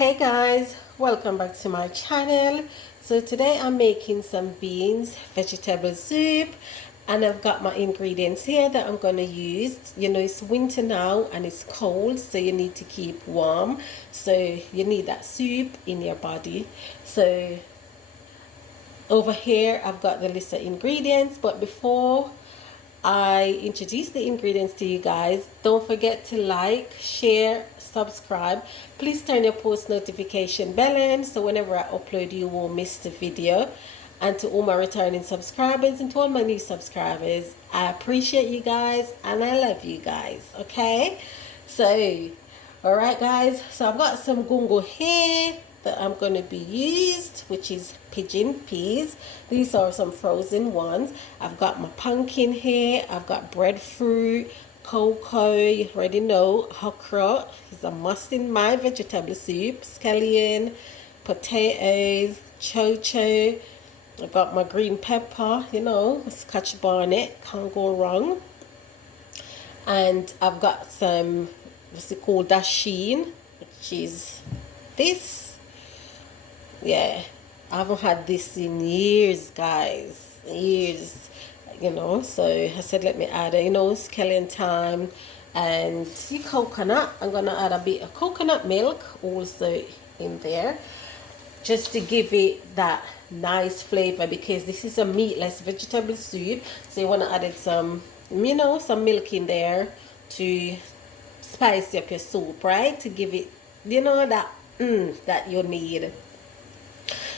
Hey guys, welcome back to my channel. So today I'm making some beans vegetable soup, and I've got my ingredients here that I'm going to use. You know, it's winter now and it's cold, so you need to keep warm, so you need that soup in your body. So over here I've got the list of ingredients, but before I introduce the ingredients to you guys, don't forget to like, share, subscribe. Please turn your post notification bell on so whenever I upload you won't miss the video. And to all my returning subscribers and to all my new subscribers, I appreciate you guys and I love you guys. Okay, so all right guys, so I've got some gungo here that I'm going to be used, which is pigeon peas. These are some frozen ones. I've got my pumpkin here, I've got breadfruit, cocoa, you already know, okra is a must in my vegetable soup, scallion, potatoes, chocho. I've got my green pepper, you know, scotch bonnet, can't go wrong. And I've got some, what's it called, dasheen, which is this. Yeah, I haven't had this in years, guys, years, you know. So I said let me add a, you know, scallion thyme and the coconut. I'm gonna add a bit of coconut milk also in there, just to give it that nice flavor, because this is a meatless vegetable soup, so you want to add some, you know, some milk in there to spice up your soup, right, to give it, you know, that that you need.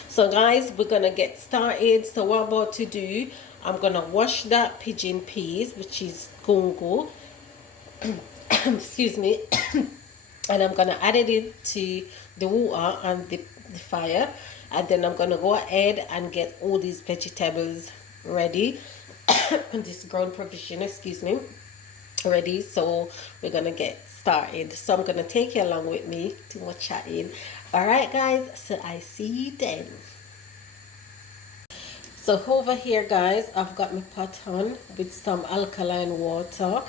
So guys, we're gonna get started. So what I'm about to do, I'm gonna wash that pigeon peas, which is gungo, excuse me, and I'm gonna add it into the water and the fire, and then I'm gonna go ahead and get all these vegetables ready and this ground provision, excuse me, ready. So we're gonna get started. So I'm gonna take you along with me to more chatting. All right guys, so I see you then. So over here guys, I've got my pot on with some alkaline water,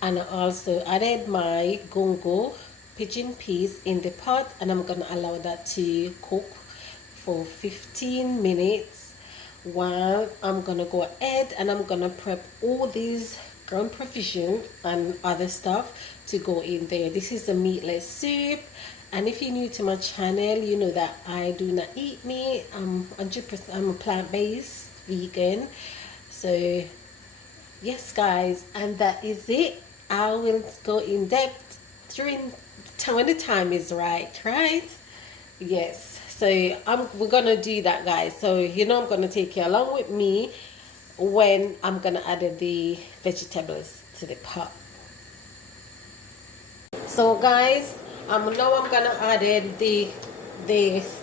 and I also added my gungo pigeon peas in the pot, and I'm gonna allow that to cook for 15 minutes while I'm gonna go ahead and I'm gonna prep all these ground provision and other stuff to go in there. This is a meatless soup, and if you're new to my channel, you know that I do not eat meat. I'm 100%, I'm a plant-based vegan. So yes guys, and that is it. I will go in depth during when the time is right? Yes, so we're gonna do that guys. So you know, I'm gonna take you along with me when I'm gonna add the vegetables to the pot. So guys, now I'm gonna add the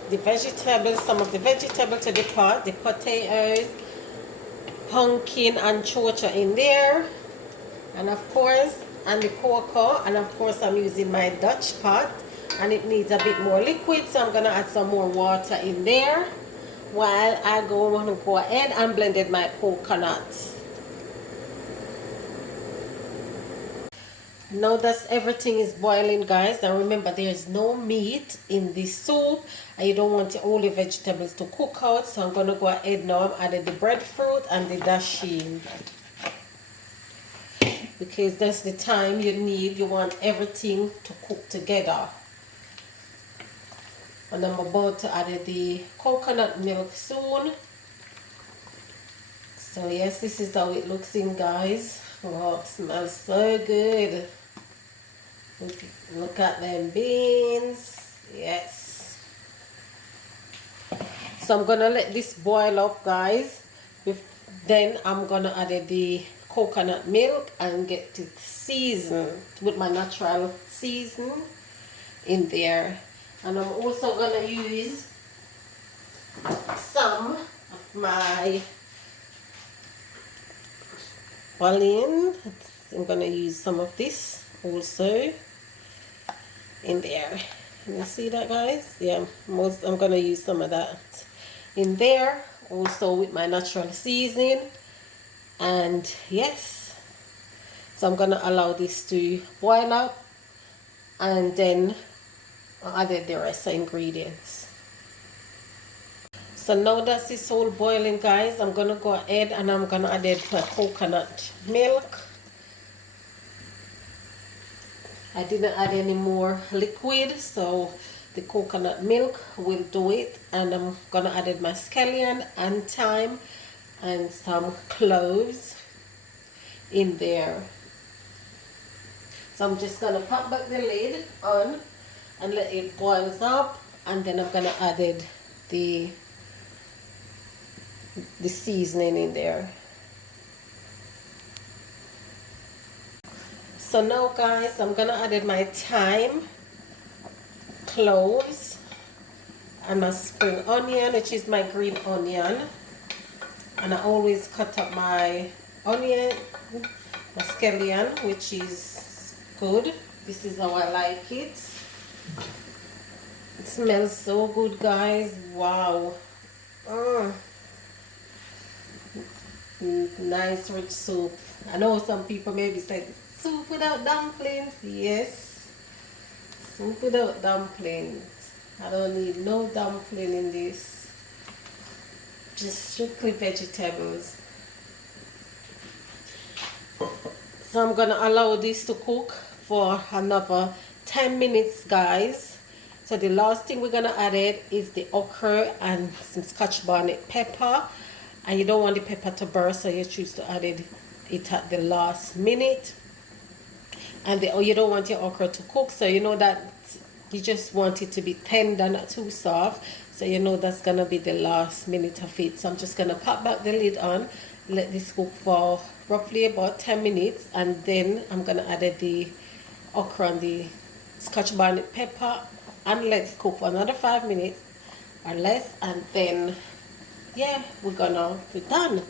vegetables, some of the vegetables to the pot, the potatoes, pumpkin and chocha in there, and of course, and the cocoa, and of course I'm using my Dutch pot, and it needs a bit more liquid, so I'm gonna add some more water in there while I go ahead and blended my coconut. Now that everything is boiling guys, and remember there's no meat in this soup and you don't want all the vegetables to cook out, so I'm going to go ahead now. I'm adding the breadfruit and the dasheen, because that's the time you want everything to cook together. And I'm about to add the coconut milk soon. So yes, this is how it looks in guys. Oh, it smells so good. Look at them beans. Yes. So I'm gonna let this boil up guys. Then I'm gonna add the coconut milk and get it seasoned with my natural season in there. And I'm also gonna use some of my bouillon. I'm gonna use some of this also in there. Can you see that guys? Yeah, I'm gonna use some of that in there also with my natural seasoning. And yes, so I'm gonna allow this to boil up, and then I added the rest of ingredients. So now that it's all boiling, guys, I'm gonna go ahead and I'm gonna add my coconut milk. I didn't add any more liquid, so the coconut milk will do it. And I'm gonna add my scallion and thyme and some cloves in there. So I'm just gonna pop back the lid on and let it boils up, and then I'm gonna add the seasoning in there. So now, guys, I'm gonna add my thyme, cloves, and my spring onion, which is my green onion. And I always cut up my onion, my scallion, which is good. This is how I like it. It smells so good, guys. Wow. Nice rich soup. I know some people maybe say soup without dumplings. Yes, soup without dumplings. I don't need no dumpling in this. Just strictly vegetables. So I'm gonna allow this to cook for another 10 minutes, guys. So the last thing we're gonna add is the okra and some scotch bonnet pepper. And you don't want the pepper to burst, so you choose to add it at the last minute. And you don't want your okra to cook, so you know that you just want it to be tender, not too soft. So you know that's gonna be the last minute of it. So I'm just gonna pop back the lid on, let this cook for roughly about 10 minutes, and then I'm gonna add the okra and the scotch bonnet pepper and let it cook for another 5 minutes or less, and then yeah, we're gonna be done.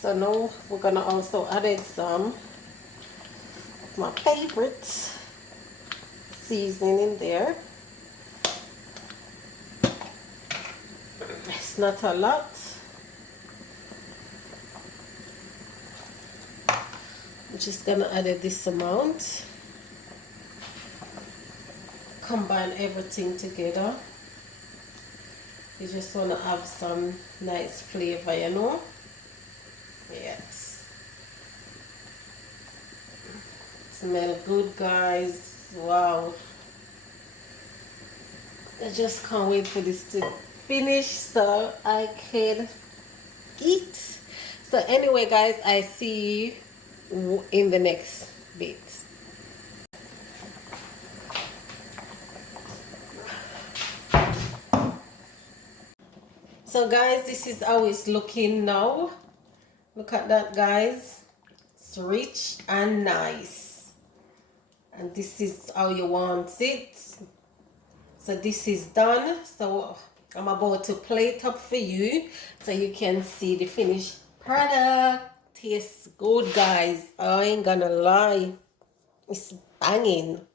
So now we're gonna also add some of my favorite seasoning in there. It's not a lot. I'm just gonna add this amount. Combine everything together. You just want to have some nice flavor, you know. Yes. Smell good, guys. Wow. I just can't wait for this to finish so I can eat. So anyway, guys, I see you in the next bit. So guys, this is how it's looking now. Look at that, guys. It's rich and nice. And this is how you want it. So this is done. So I'm about to plate up for you so you can see the finished product. Tastes good, guys. I ain't gonna lie. It's banging.